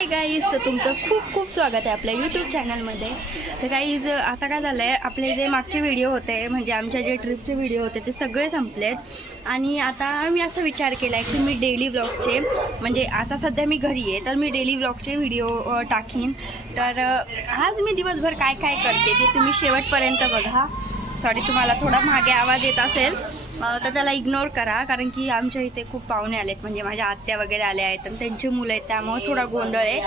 Guys, तर तुमचं खूप खूप स्वागत आहे आपल्या यूट्यूब चॅनलमध्ये. तर गाईज, आता काय झालं आहे, आपले जे मागचे व्हिडिओ होते म्हणजे आमच्या जे ट्रिपचे व्हिडिओ होते ते सगळे संपलेत. आणि आता मी असा विचार केला आहे की मी डेली व्लॉगचे म्हणजे आता सध्या मी घरी आहे तर मी डेली व्लॉगचे व्हिडिओ टाकीन. तर आज मी दिवसभर काय काय करते ते तुम्ही शेवटपर्यंत बघा. सॉरी, तुम्हाला थोडा मागे आवाज येत असेल तर त्याला इग्नोर करा, कारण की आमच्या इथे खूप पाहुणे आलेत म्हणजे माझ्या आत्या वगैरे आल्या आहेत आणि त्यांची मुलं आहेत, त्यामुळे थोडा गोंधळ आहे.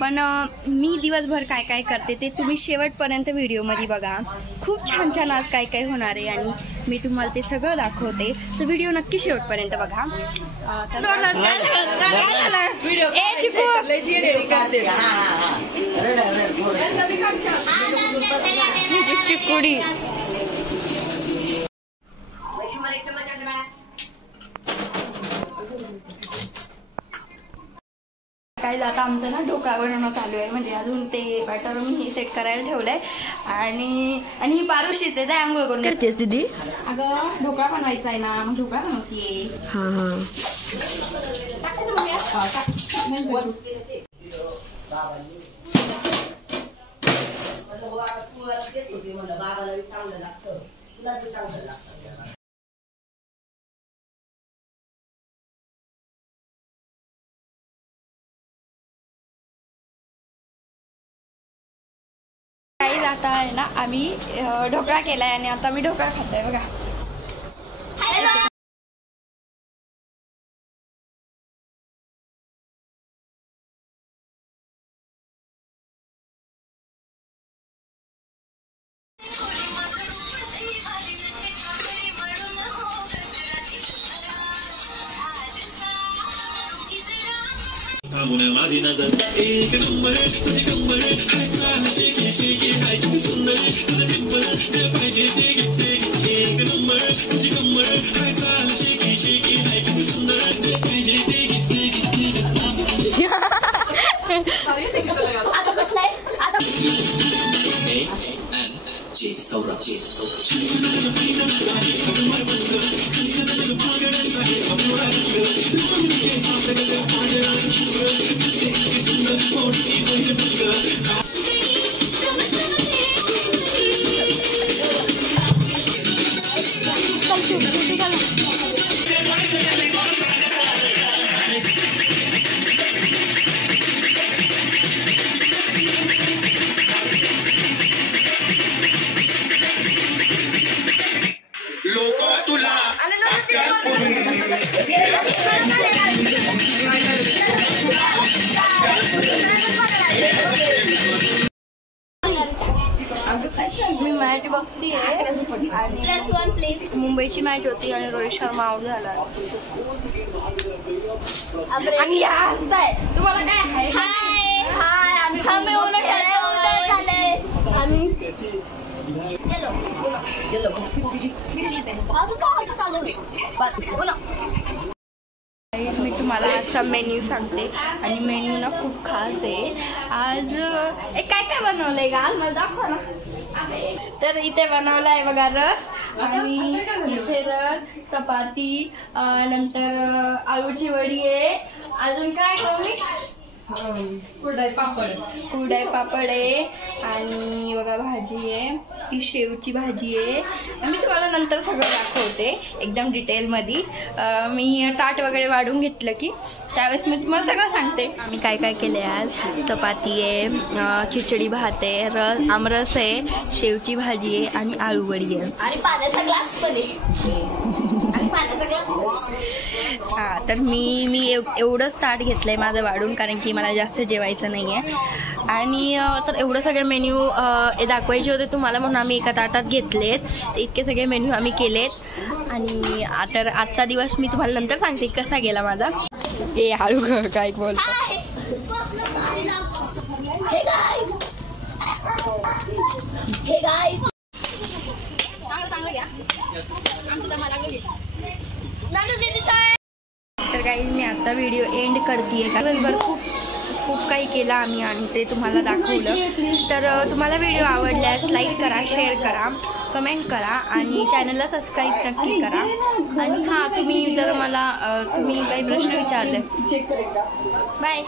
पण मी दिवसभर काय काय करते ते तुम्ही शेवटपर्यंत व्हिडिओमध्ये बघा. खूप छान छान आज काय काय होणार आहे आणि मी तुम्हाला ते सगळं दाखवते. तर व्हिडिओ नक्की शेवटपर्यंत बघा. चिकुडी काय आता आमचं ना ढोकळा बनवणं चालू आहे. म्हणजे अजून ते बॅटर मी सेट करायला ठेवलंय आणि ही पारुशी ते काय आंघोळ करून करतेस दीदी. अगं ढोकळा बनवायचा आहे ना, मग ढोकळा बनवतीये. आता आहे ना आम्ही ढोकळा केलाय आणि आता मी ढोकळा खातोय बघा. माझी नजर एक नंबर तुझी कंबर हाय चाल शेकी शेकी हाय किती सुंदर तुझं टिंबर जे पाहिजे ते घेते एक नंबर तुझी कंबर हाय चाल शेकी शेकी हाय किती सुंदर जे पाहिजे ते घेते आता बसलाय आता जे सौरभ मी मॅच बघतीये आणि मुंबईची मॅच होती आणि रोहित शर्मा आउट झाला. आणि तुम्हाला काय मी तुम्हाला आजचा मेन्यू सांगते आणि मेन्यू ना खूप खास आहे. आज काय काय बनवलंय का आज मला दाखवा ना. तर इथे बनवलं आहे बघा रस, आणि इथे रस, चपाती, नंतर आलूची वडी आहे. अजून काय करू, कुरडई पापड आहे आणि बघा भाजी आहे, ही शेवची भाजी आहे. मी तुम्हाला नंतर सगळं दाखवते एकदम डिटेलमध्ये. मी ताट वगैरे वाढून घेतलं की त्यावेळेस मी तुम्हाला सगळं सांगते. आम्ही काय काय केलं आहे आज. चपाती आहे, खिचडी भात आहे, आमरस आहे, शेवची भाजी आहे आणि आळू वडी आहे आणि पाण्याचा ग्लास पण आहे. हा, तर मी एवढंच ताट घेतलंय माझं वाढून, कारण की मला जास्त जेवायचं नाही आहे. आणि तर एवढं सगळे मेन्यू दाखवायचे होते तुम्हाला म्हणून आम्ही एका ताटात घेतलेत. इतके सगळे मेन्यू आम्ही केलेत. आणि तर आजचा दिवस मी तुम्हाला नंतर सांगते कसा गेला माझा. ए हळू काय बोलतो. तर काही मी आता व्हिडिओ एंड करते. दिवसभर खूप काही केलं आम्ही आणि ते तुम्हाला दाखवलं. तर तुम्हाला व्हिडिओ आवडल्यास लाईक करा, शेअर करा, कमेंट करा आणि चॅनलला सबस्क्राईब नक्की करा. आणि हां, तुम्ही जर मला तुम्ही काही प्रश्न विचारले, बाय.